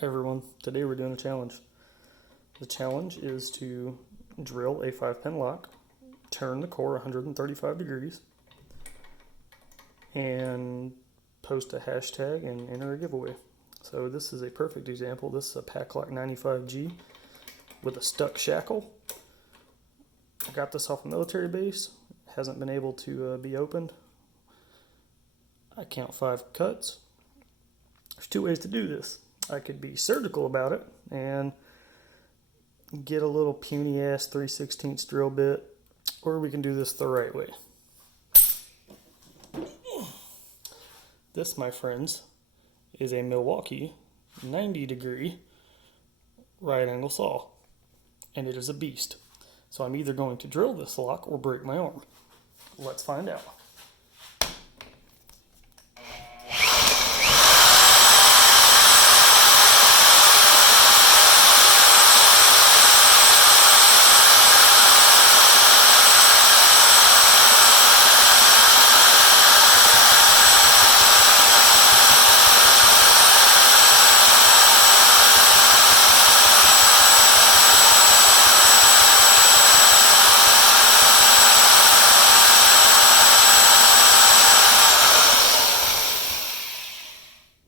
Hi everyone, today we're doing a challenge. The challenge is to drill a 5-pin lock, turn the core 135 degrees, and post a hashtag and enter a giveaway. So this is a perfect example. This is a Paclock 95G with a stuck shackle. I got this off a military base. It hasn't been able to be opened. I count 5 cuts. There's 2 ways to do this. I could be surgical about it and get a little puny ass 3/16 drill bit, or we can do this the right way. This, my friends, is a Milwaukee 90-degree right angle saw, and it is a beast. So I'm either going to drill this lock or break my arm. Let's find out.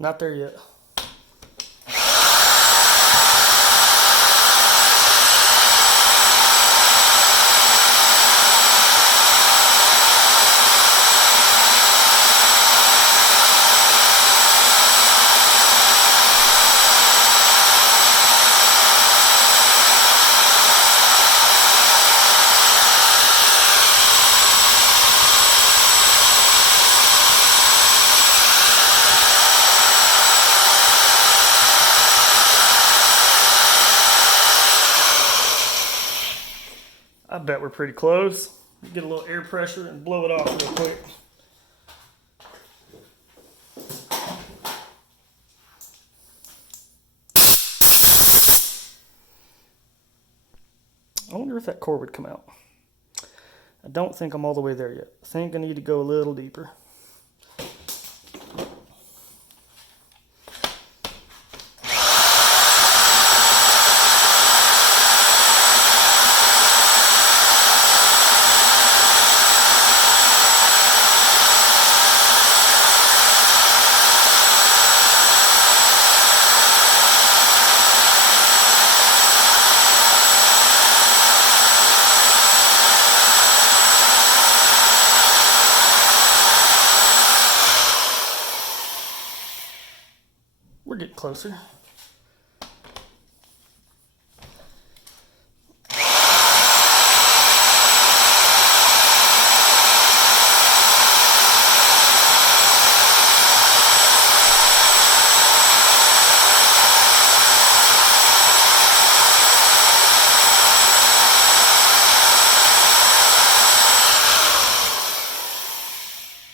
Not there yet. I bet we're pretty close. Get a little air pressure and blow it off real quick. I wonder if that core would come out. I don't think I'm all the way there yet. I think I need to go a little deeper. We're getting closer.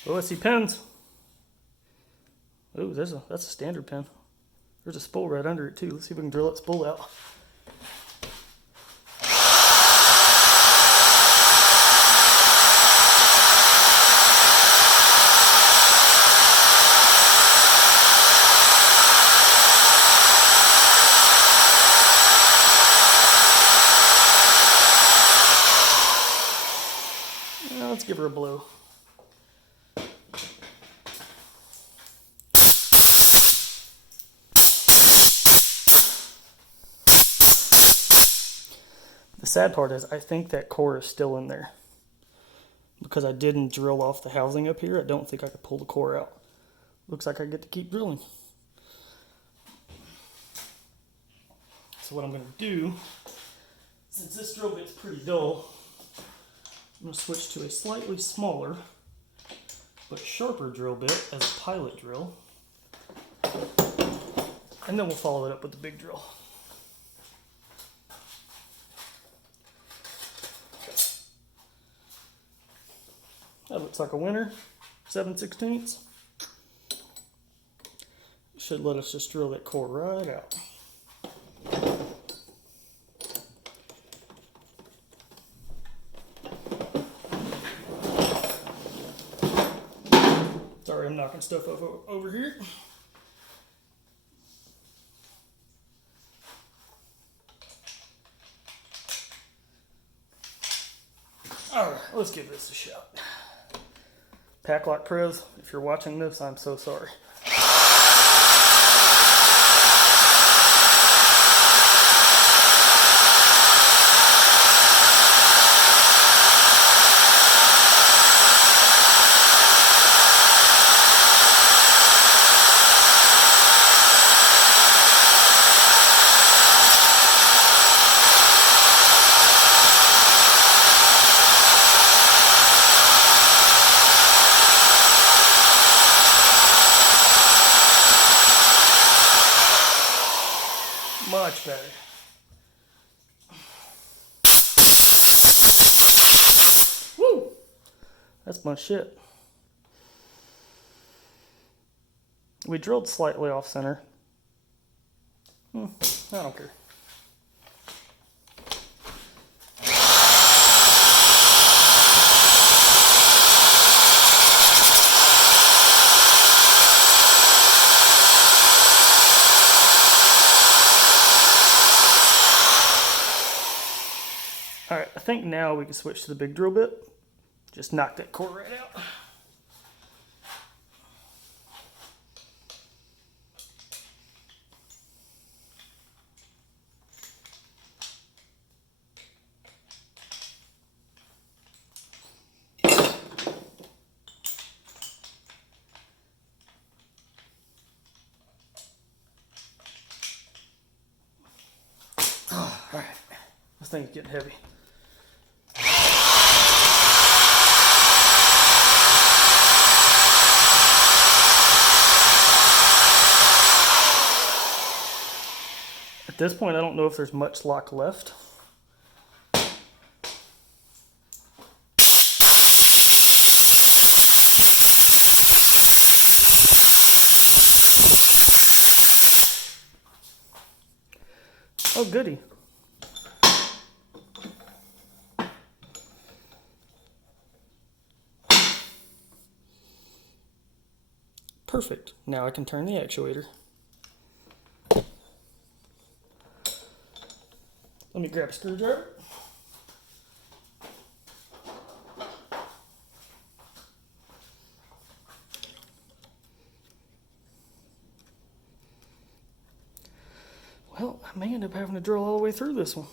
Oh, I see pins. Oh, that's a standard pin. There's a spool right under it too. Let's see if we can drill that spool out. Now let's give her a blow. The sad part is I think that core is still in there. Because I didn't drill off the housing up here, I don't think I could pull the core out. Looks like I get to keep drilling. So what I'm going to do, since this drill bit's pretty dull, I'm going to switch to a slightly smaller but sharper drill bit as a pilot drill. And then we'll follow it up with the big drill. That looks like a winner, 7/16. Should let us just drill that core right out. Sorry, I'm knocking stuff over here. Alright, let's give this a shot. Paclock Pros, if you're watching this, I'm so sorry. Much better. Woo! That's my shit. We drilled slightly off center. I don't care. Alright, I think now we can switch to the big drill bit. Just knock that core right out. Alright, this thing's getting heavy. At this point, I don't know if there's much lock left. Oh, goody. Perfect. Now I can turn the actuator. Let me grab a screwdriver. Well, I may end up having to drill all the way through this one.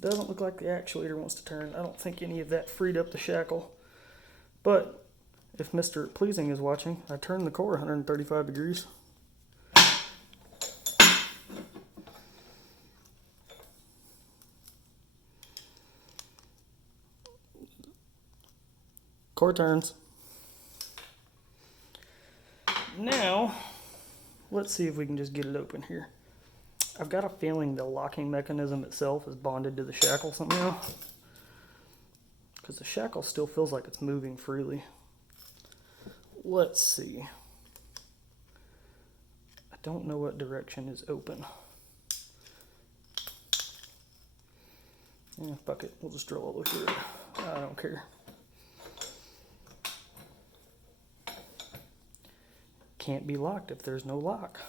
Doesn't look like the actuator wants to turn. I don't think any of that freed up the shackle. But if Mr. Pleasing is watching, I turned the core 135 degrees. Core turns. Now, let's see if we can just get it open here. I've got a feeling the locking mechanism itself is bonded to the shackle somehow, because the shackle still feels like it's moving freely. Let's see. I don't know what direction is open. Yeah, fuck it. We'll just drill all the way through it. I don't care. Can't be locked if there's no lock.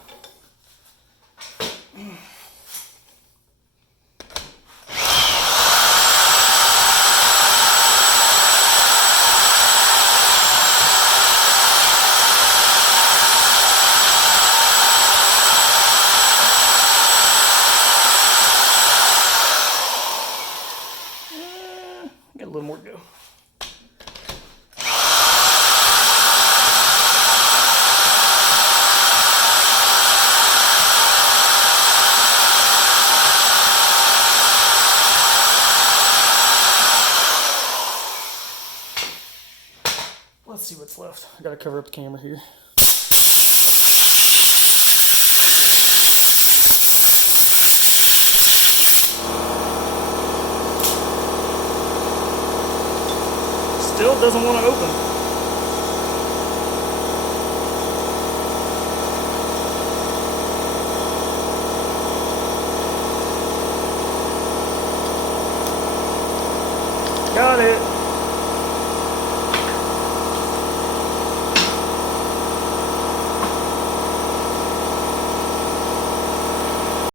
Got a little more to go. Let's see what's left. I gotta cover up the camera here. Still doesn't want to open. Got it.